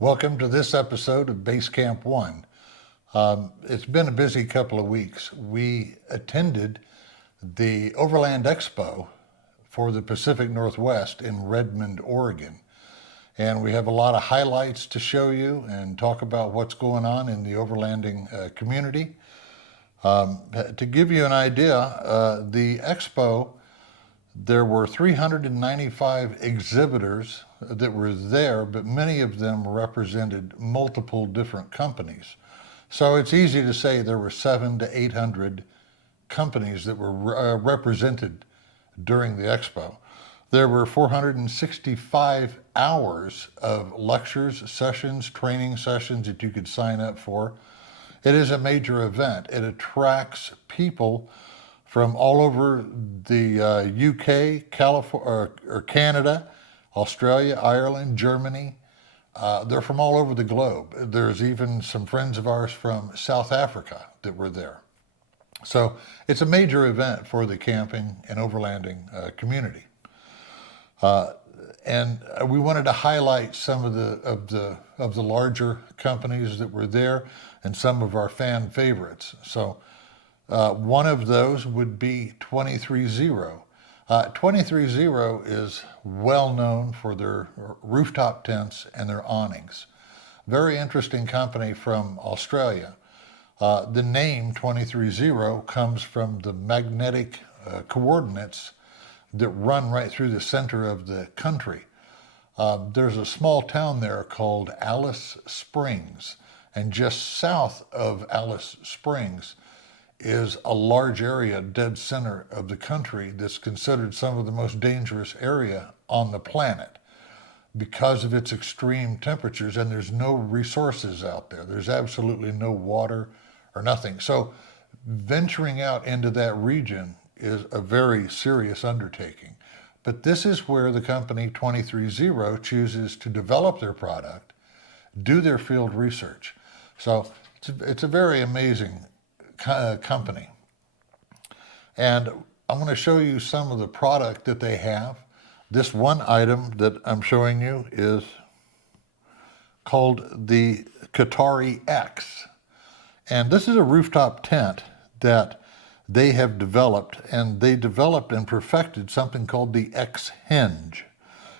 Welcome to this episode of Base Camp One. It's been a busy couple of weeks. We attended the Overland Expo for the Pacific Northwest in Redmond, Oregon. And we have a lot of highlights to show you and talk about what's going on in the overlanding community. To give you an idea, the Expo, there were 395 exhibitors that were there, but many of them represented multiple different companies. So it's easy to say there were 700 to 800 companies that were represented during the Expo. There were 465 hours of lectures, sessions, training sessions that you could sign up for. It is a major event. It attracts people from all over the UK, California, or Canada, Australia, Ireland, Germany. They're from all over the globe. There's even some friends of ours from South Africa that were there. So it's a major event for the camping and overlanding community. And we wanted to highlight some of the larger companies that were there and some of our fan favorites. So one of those would be 230. 230 is well known for their rooftop tents and their awnings. Very interesting company from Australia. The name 230 comes from the magnetic coordinates that run right through the center of the country. There's a small town there called Alice Springs, and just south of Alice Springs is a large area, dead center of the country, that's considered some of the most dangerous area on the planet because of its extreme temperatures, and there's no resources out there. There's absolutely no water or nothing. So venturing out into that region is a very serious undertaking. But this is where the company 230 chooses to develop their product, do their field research. So it's a very amazing company. And I'm going to show you some of the product that they have. This one item that I'm showing you is called the Qatari X. And this is a rooftop tent that they have developed, and they developed and perfected something called the X hinge.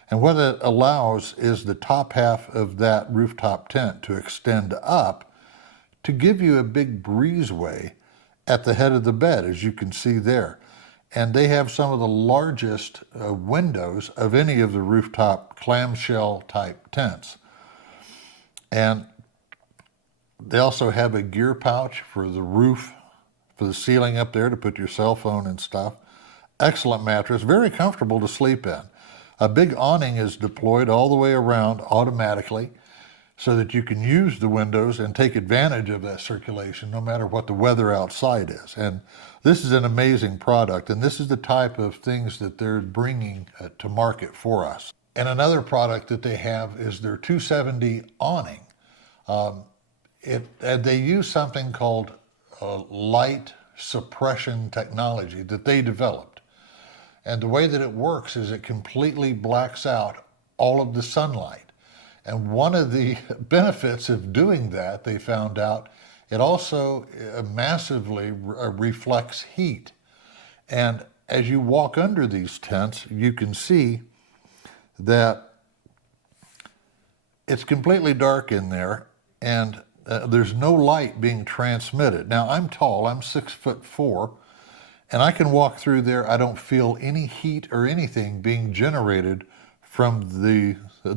And what it allows is the top half of that rooftop tent to extend up to give you a big breezeway at the head of the bed, as you can see there. And they have some of the largest windows of any of the rooftop clamshell type tents. And they also have a gear pouch for the roof, for the ceiling up there to put your cell phone and stuff. Excellent mattress, very comfortable to sleep in. A big awning is deployed all the way around automatically so that you can use the windows and take advantage of that circulation no matter what the weather outside is. And this is an amazing product, and this is the type of things that they're bringing to market for us. And another product that they have is their 270 awning. They use something called light suppression technology that they developed. And the way that it works is it completely blacks out all of the sunlight. And one of the benefits of doing that, they found out, it also massively reflects heat. And as you walk under these tents, you can see that it's completely dark in there, and there's no light being transmitted. Now, I'm tall, I'm 6'4", and I can walk through there. I don't feel any heat or anything being generated from the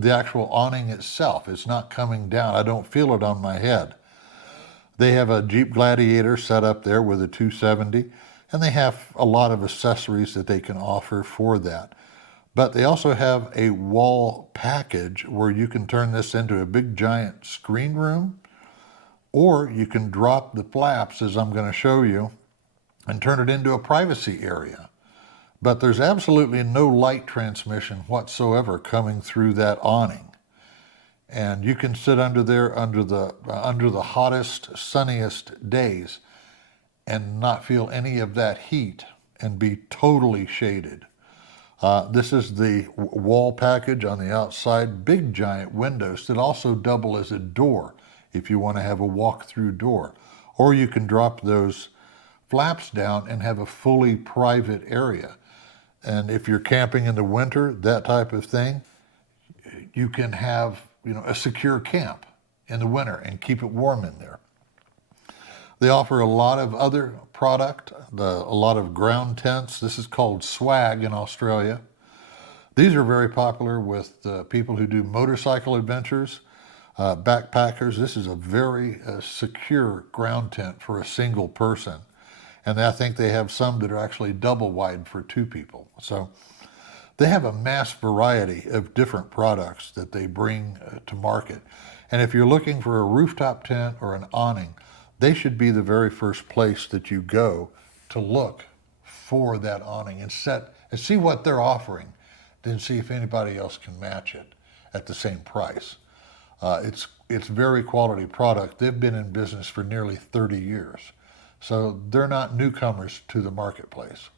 actual awning itself. It's not coming down. I don't feel it on my head. They have a Jeep Gladiator set up there with a 270, and they have a lot of accessories that they can offer for that. But they also have a wall package where you can turn this into a big giant screen room, or you can drop the flaps, as I'm going to show you, and turn it into a privacy area. But there's absolutely no light transmission whatsoever coming through that awning. And you can sit under there under the hottest, sunniest days and not feel any of that heat and be totally shaded. This is the wall package on the outside, big giant windows that also double as a door if you want to have a walk-through door. Or you can drop those flaps down and have a fully private area. And if you're camping in the winter, that type of thing, you can have, a secure camp in the winter and keep it warm in there. They offer a lot of other product, a lot of ground tents. This is called swag in Australia. These are very popular with people who do motorcycle adventures, backpackers. This is a very secure ground tent for a single person. And I think they have some that are actually double wide for two people. So they have a mass variety of different products that they bring to market. And if you're looking for a rooftop tent or an awning, they should be the very first place that you go to look for that awning and see what they're offering, then see if anybody else can match it at the same price. It's very quality product. They've been in business for nearly 30 years. So they're not newcomers to the marketplace.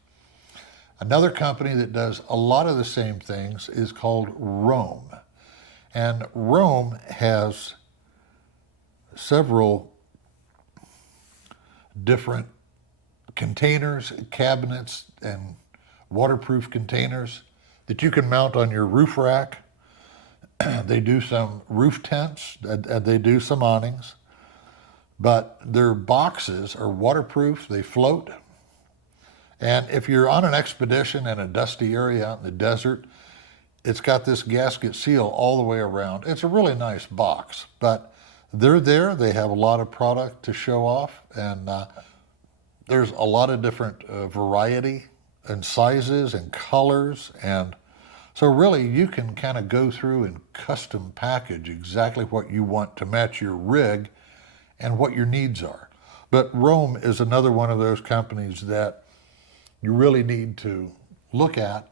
Another company that does a lot of the same things is called Roam. And Roam has several different containers, cabinets, and waterproof containers that you can mount on your roof rack. They do some roof tents, they do some awnings, but their boxes are waterproof, they float. And if you're on an expedition in a dusty area out in the desert, it's got this gasket seal all the way around. It's a really nice box, but they're there. They have a lot of product to show off, and there's a lot of different variety and sizes and colors. And so really you can kind of go through and custom package exactly what you want to match your rig and what your needs are. But Roam is another one of those companies that you really need to look at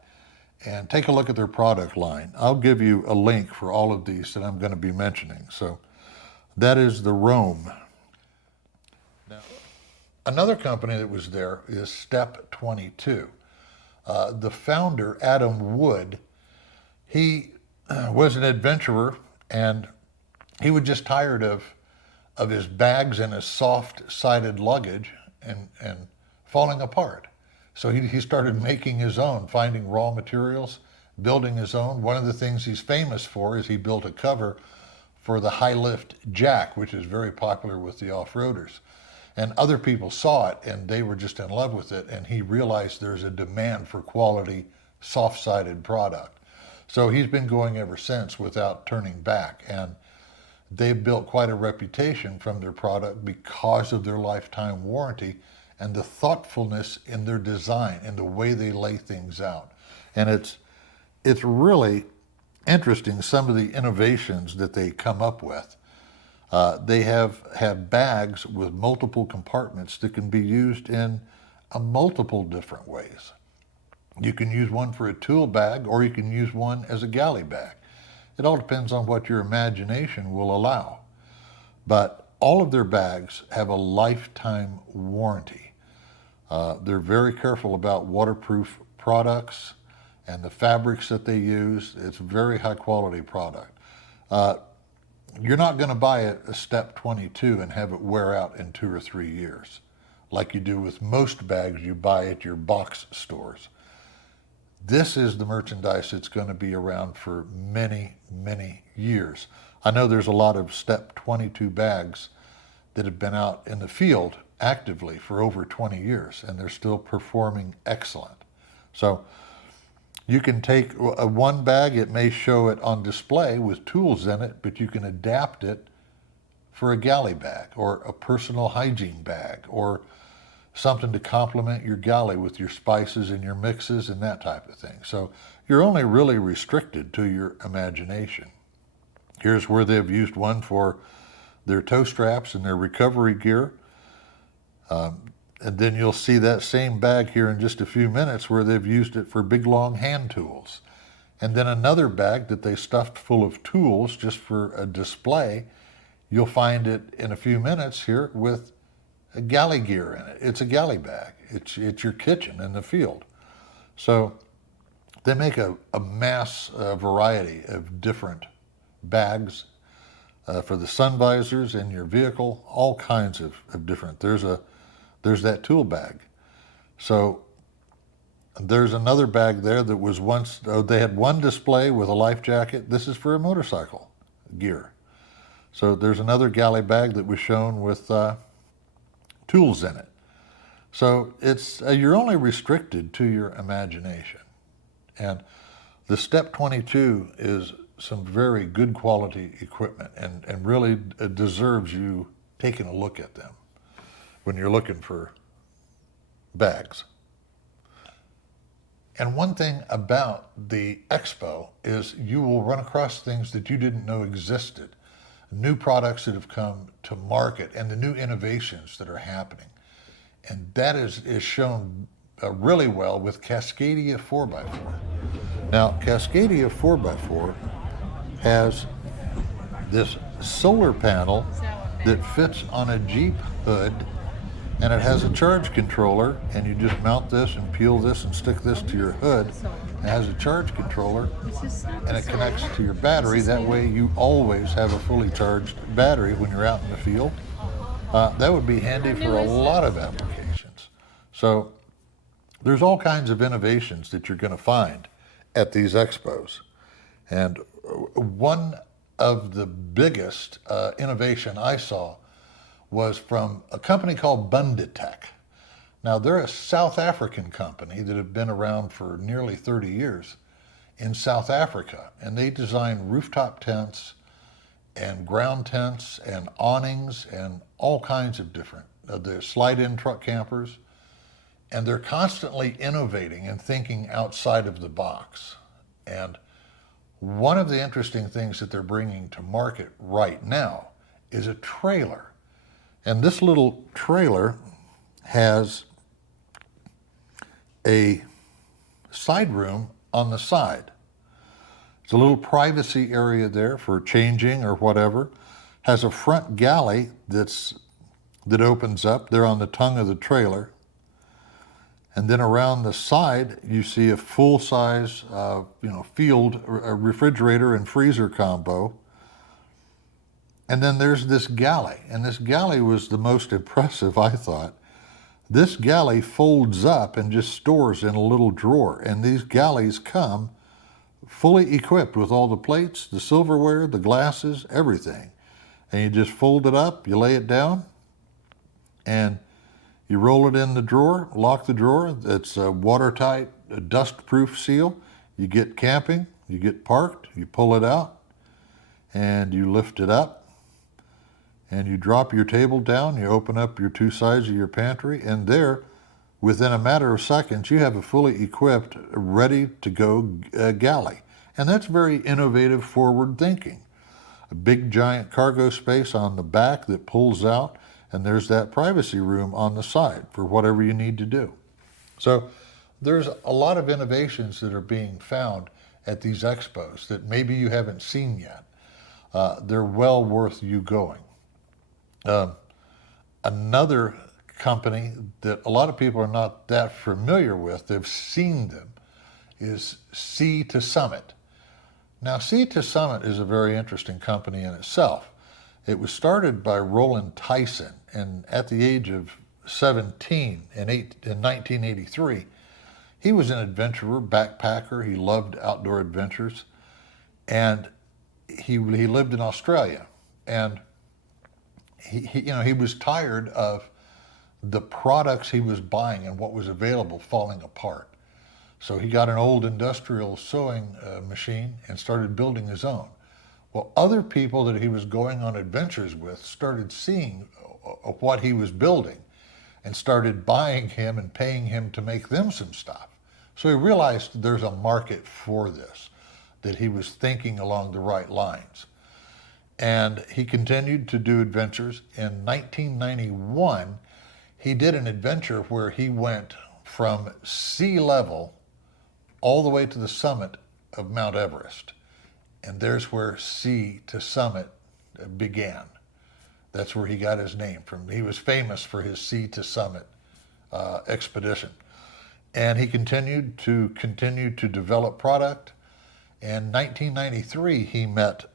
and take a look at their product line. I'll give you a link for all of these that I'm going to be mentioning. So that is the Roam. Now, another company that was there is Step 22. The founder, Adam Wood, he was an adventurer, and he was just tired of his bags and his soft-sided luggage and falling apart. So he started making his own, finding raw materials, building his own. One of the things he's famous for is he built a cover for the high lift jack, which is very popular with the off-roaders. And other people saw it and they were just in love with it, and he realized there's a demand for quality soft-sided product. So he's been going ever since without turning back, and they've built quite a reputation from their product because of their lifetime warranty and the thoughtfulness in their design and the way they lay things out. And it's really interesting, some of the innovations that they come up with. They have bags with multiple compartments that can be used in multiple different ways. You can use one for a tool bag, or you can use one as a galley bag. It all depends on what your imagination will allow. But all of their bags have a lifetime warranty. They're very careful about waterproof products and the fabrics that they use. It's a very high quality product. You're not going to buy a Step 22 and have it wear out in 2 or 3 years, like you do with most bags you buy at your box stores. This is the merchandise that's going to be around for many, many years. I know there's a lot of Step 22 bags that have been out in the field actively for over 20 years, and they're still performing excellent. So you can take one bag, it may show it on display with tools in it, but you can adapt it for a galley bag or a personal hygiene bag or something to complement your galley with your spices and your mixes and that type of thing. So you're only really restricted to your imagination. Here's where they've used one for their toe straps and their recovery gear. And then you'll see that same bag here in just a few minutes where they've used it for big long hand tools. And then another bag that they stuffed full of tools just for a display. You'll find it in a few minutes here with a galley gear in it. It's a galley bag. It's your kitchen in the field. So They make a mass variety of different bags for the sun visors in your vehicle, all kinds of different. There's that tool bag. So there's another bag there that was once, they had one display with a life jacket. This is for a motorcycle gear. So there's another galley bag that was shown with tools in it. So it's you're only restricted to your imagination. And the Step 22 is some very good quality equipment and really deserves you taking a look at them when you're looking for bags. And one thing about the Expo is you will run across things that you didn't know existed, new products that have come to market and the new innovations that are happening. And that is shown really well with Cascadia 4x4. Now, Cascadia 4x4 has this solar panel that fits on a Jeep hood, and it has a charge controller, and you just mount this and peel this and stick this to your hood. It has a charge controller, and it connects to your battery. That way you always have a fully charged battery when you're out in the field. That would be handy for a lot of applications. So there's all kinds of innovations that you're going to find at these expos. And one of the biggest innovation I saw was from a company called Bunditech. Now, they're a South African company that have been around for nearly 30 years in South Africa, and they design rooftop tents and ground tents and awnings and all kinds of different, they're slide-in truck campers, and they're constantly innovating and thinking outside of the box. And one of the interesting things that they're bringing to market right now is a trailer. And this little trailer has a side room on the side. It's a little privacy area there for changing or whatever. Has a front galley that opens up there on the tongue of the trailer. And then around the side, you see a full-size, field refrigerator and freezer combo. And then there's this galley, and this galley was the most impressive, I thought. This galley folds up and just stores in a little drawer, and these galleys come fully equipped with all the plates, the silverware, the glasses, everything. And you just fold it up, you lay it down, and you roll it in the drawer, lock the drawer. It's a watertight, a dust-proof seal. You get camping, you get parked, you pull it out, and you lift it up. And you drop your table down, you open up your two sides of your pantry, and there, within a matter of seconds, you have a fully equipped, ready to go galley. And that's very innovative, forward thinking. A big giant cargo space on the back that pulls out, and there's that privacy room on the side for whatever you need to do. So there's a lot of innovations that are being found at these expos that maybe you haven't seen yet. They're well worth you going. Another company that a lot of people are not that familiar with, they've seen them, is Sea to Summit. Now, Sea to Summit is a very interesting company in itself. It was started by Roland Tyson, and at the age of 17 in 1983, he was an adventurer, backpacker. He loved outdoor adventures, and he lived in Australia. And he was tired of the products he was buying and what was available falling apart. So he got an old industrial sewing machine and started building his own. Well, other people that he was going on adventures with started seeing what he was building and started buying him and paying him to make them some stuff. So he realized there's a market for this, that he was thinking along the right lines. And he continued to do adventures. In 1991, he did an adventure where he went from sea level all the way to the summit of Mount Everest. And there's where Sea to Summit began. That's where he got his name from. He was famous for his Sea to Summit expedition. And he continued to develop product. In 1993, he met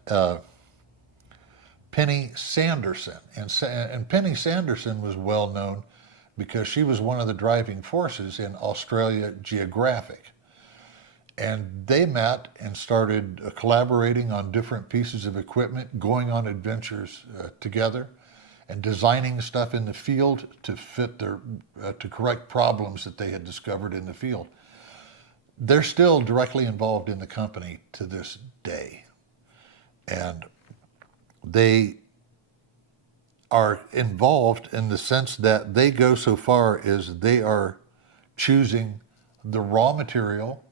Penny Sanderson. And Penny Sanderson was well known because she was one of the driving forces in Australia Geographic. And they met and started collaborating on different pieces of equipment, going on adventures together, and designing stuff in the field to fit to correct problems that they had discovered in the field. They're still directly involved in the company to this day. And they are involved in the sense that they go so far as they are choosing the raw material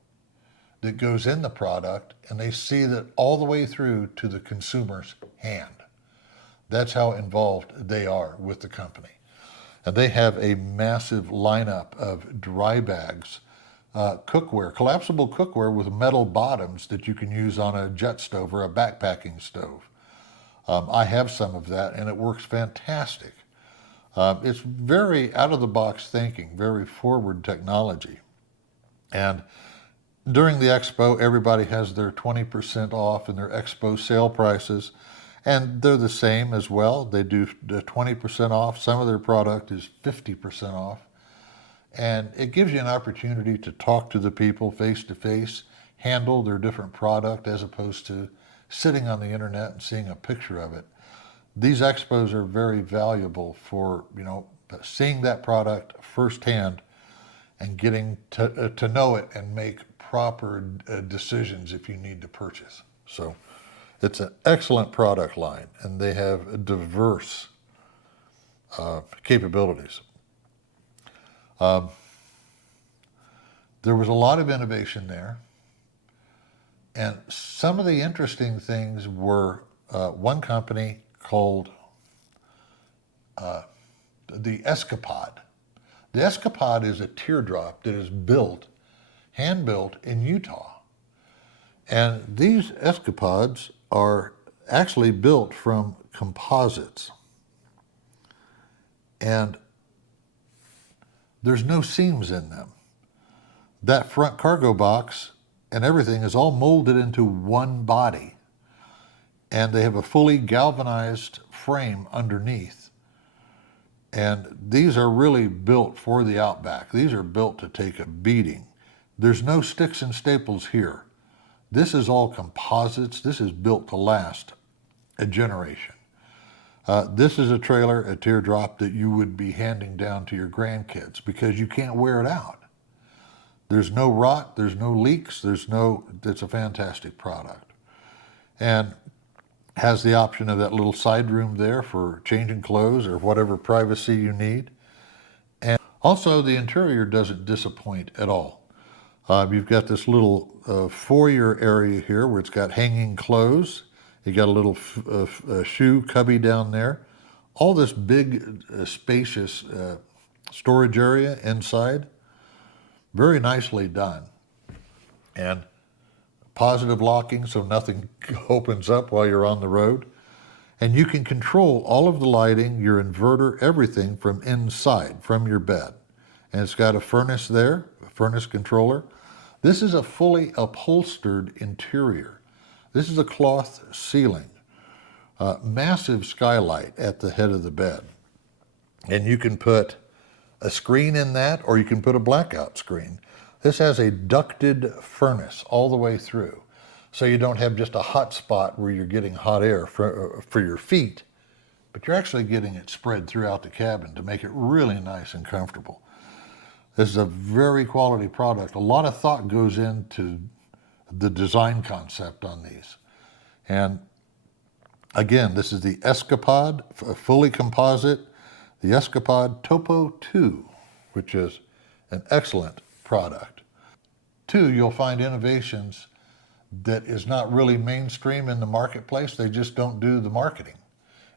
that goes in the product, and they see that all the way through to the consumer's hand. That's how involved they are with the company. And they have a massive lineup of dry bags, cookware, collapsible cookware with metal bottoms that you can use on a jet stove or a backpacking stove. I have some of that, and it works fantastic. It's very out-of-the-box thinking, very forward technology. And during the Expo, everybody has their 20% off and their Expo sale prices, and they're the same as well. They do the 20% off. Some of their product is 50% off. And it gives you an opportunity to talk to the people face to face, handle their different product as opposed to sitting on the internet and seeing a picture of it. These expos are very valuable for, seeing that product firsthand and getting to know it and make proper decisions if you need to purchase. So it's an excellent product line, and they have diverse capabilities. There was a lot of innovation there. And some of the interesting things were one company called the Escapade. The Escapade is a teardrop that is hand-built in Utah. And these Escapades are actually built from composites. And there's no seams in them. That front cargo box and everything is all molded into one body. And they have a fully galvanized frame underneath. And these are really built for the outback. These are built to take a beating. There's no sticks and staples here. This is all composites. This is built to last a generation. This is a trailer, a teardrop that you would be handing down to your grandkids because you can't wear it out. There's no rot, there's no leaks, it's a fantastic product. And has the option of that little side room there for changing clothes or whatever privacy you need. And also the interior doesn't disappoint at all. You've got this little foyer area here where it's got hanging clothes. You got a little shoe cubby down there. All this big, spacious storage area inside. Very nicely done. And positive locking so nothing opens up while you're on the road. And you can control all of the lighting, your inverter, everything from inside, from your bed. And it's got a furnace there, a furnace controller. This is a fully upholstered interior. This is a cloth ceiling. Massive skylight at the head of the bed. And you can put a screen in that, or you can put a blackout screen. This has a ducted furnace all the way through. So you don't have just a hot spot where you're getting hot air for your feet, but you're actually getting it spread throughout the cabin to make it really nice and comfortable. This is a very quality product. A lot of thought goes into the design concept on these. And again, this is the Escapade, fully composite, the Escapade Topo 2, which is an excellent product. 2, you'll find innovations that is not really mainstream in the marketplace. They just don't do the marketing.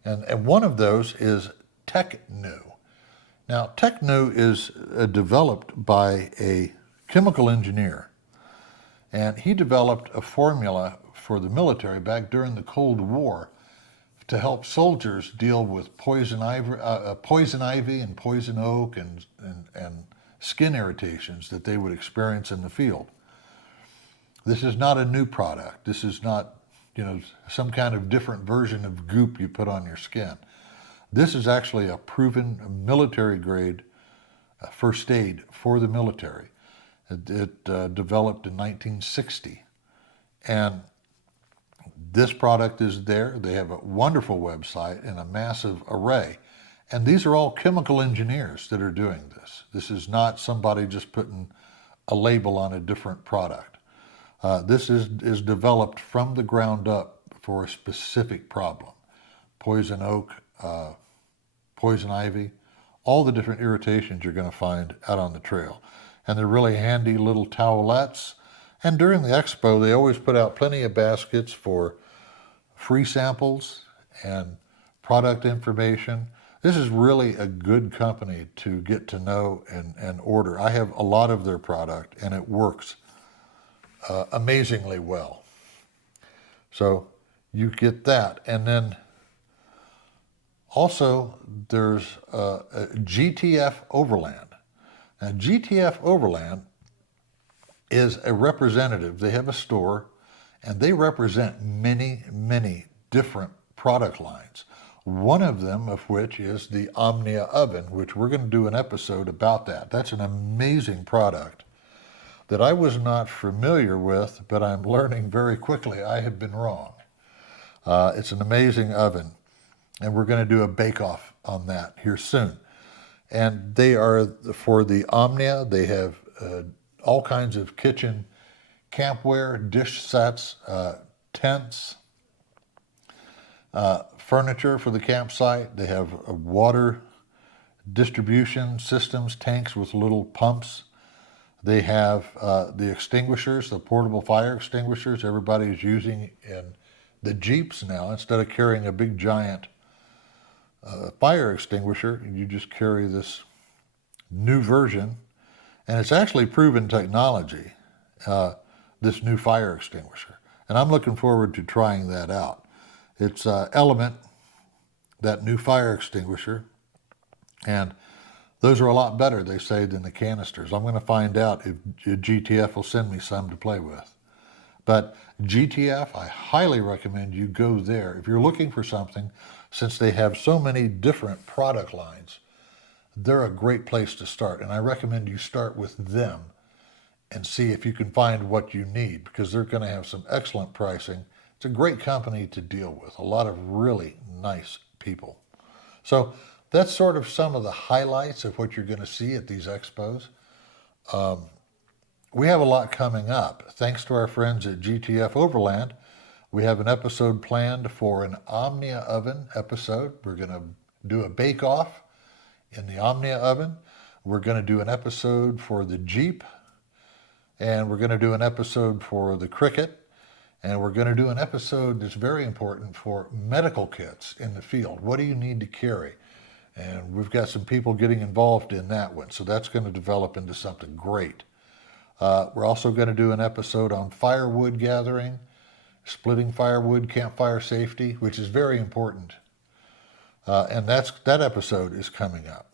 And one of those is TechNew. Now, TechNew is developed by a chemical engineer, and he developed a formula for the military back during the Cold War to help soldiers deal with poison ivy and poison oak and skin irritations that they would experience in the field. This is not a new product. This is not, some kind of different version of goop you put on your skin. This is actually a proven military grade first aid for the military. It developed in 1960. And this product is there. They have a wonderful website and a massive array. And these are all chemical engineers that are doing this. This is not somebody just putting a label on a different product. This is developed from the ground up for a specific problem. Poison oak, poison ivy, all the different irritations you're going to find out on the trail. And they're really handy little towelettes. And during the expo, they always put out plenty of baskets for free samples and product information. This is really a good company to get to know and order. I have a lot of their product, and it works amazingly well. So you get that. And then also there's a GTF Overland. Now GTF Overland is a representative. They have a store, and they represent many, many different product lines. One of them of which is the Omnia oven, which we're going to do an episode about that. That's an amazing product that I was not familiar with, but I'm learning very quickly I have been wrong. It's an amazing oven, and we're going to do a bake-off on that here soon. And they are, for the Omnia, they have all kinds of kitchen campware, dish sets, tents, furniture for the campsite. They have water distribution systems, tanks with little pumps. They have the extinguishers, the portable fire extinguishers everybody's using in the Jeeps now. Instead of carrying a big giant fire extinguisher, you just carry this new version. And it's actually proven technology, this new fire extinguisher. And I'm looking forward to trying that out. It's Element, that new fire extinguisher, and those are a lot better, they say, than the canisters. I'm going to find out if GTF will send me some to play with. But GTF, I highly recommend you go there. If you're looking for something, since they have so many different product lines, they're a great place to start. And I recommend you start with them and see if you can find what you need, because they're going to have some excellent pricing. It's a great company to deal with, a lot of really nice people. So that's sort of some of the highlights of what you're going to see at these expos. We have a lot coming up. Thanks to our friends at GTF Overland, we have an episode planned for an Omnia oven episode. We're going to do a bake-off in the Omnia oven. We're going to do an episode for the Jeep, and we're going to do an episode for the Cricket, and we're going to do an episode that's very important for medical kits in the field. What do you need to carry? And we've got some people getting involved in that one, so that's going to develop into something great. We're also going to do an episode on firewood gathering, splitting firewood, campfire safety, which is very important. And that episode is coming up.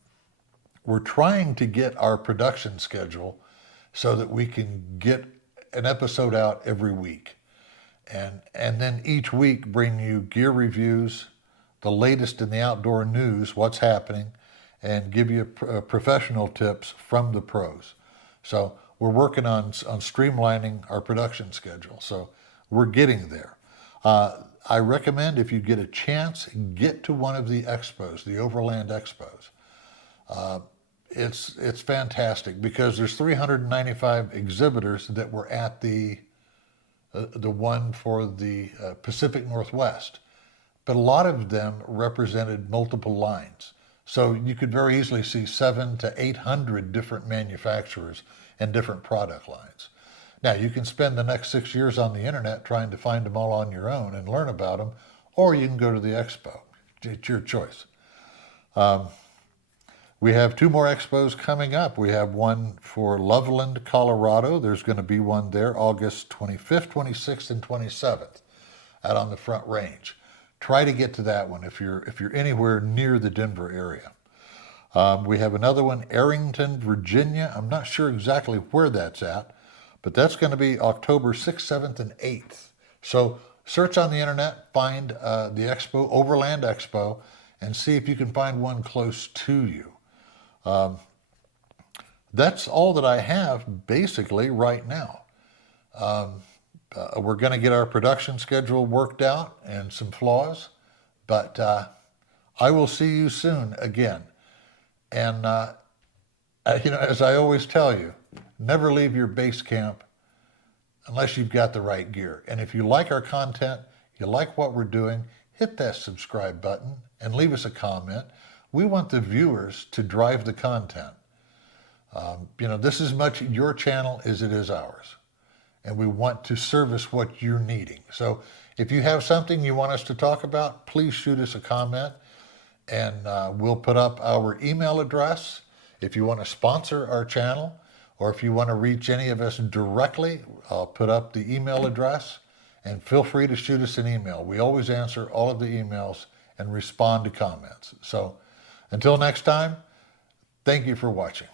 We're trying to get our production schedule so that we can get an episode out every week. And then each week bring you gear reviews, the latest in the outdoor news, what's happening, and give you professional tips from the pros. So we're working on streamlining our production schedule. So we're getting there. I recommend, if you get a chance, get to one of the expos, the Overland expos. It's fantastic because there's 395 exhibitors that were at the one for the Pacific Northwest. But a lot of them represented multiple lines. So you could very easily see 700 to 800 different manufacturers and different product lines. Now, you can spend the next 6 years on the internet trying to find them all on your own and learn about them, or you can go to the expo. It's your choice. We have 2 more expos coming up. We have one for Loveland, Colorado. There's going to be one there August 25th, 26th, and 27th out on the Front Range. Try to get to that one if you're anywhere near the Denver area. We have another one, Arrington, Virginia. I'm not sure exactly where that's at, but that's going to be October 6th, 7th, and 8th. So search on the internet, find the Expo, Overland Expo, and see if you can find one close to you. That's all that I have basically right now. We're going to get our production schedule worked out and some flaws, but I will see you soon again. And, as I always tell you, never leave your base camp unless you've got the right gear. And if you like our content, you like what we're doing, hit that subscribe button and leave us a comment. We want the viewers to drive the content. This is much your channel as it is ours. And we want to service what you're needing. So if you have something you want us to talk about, please shoot us a comment. And we'll put up our email address if you want to sponsor our channel, or if you want to reach any of us directly. I'll put up the email address, and feel free to shoot us an email. We always answer all of the emails and respond to comments. So until next time, thank you for watching.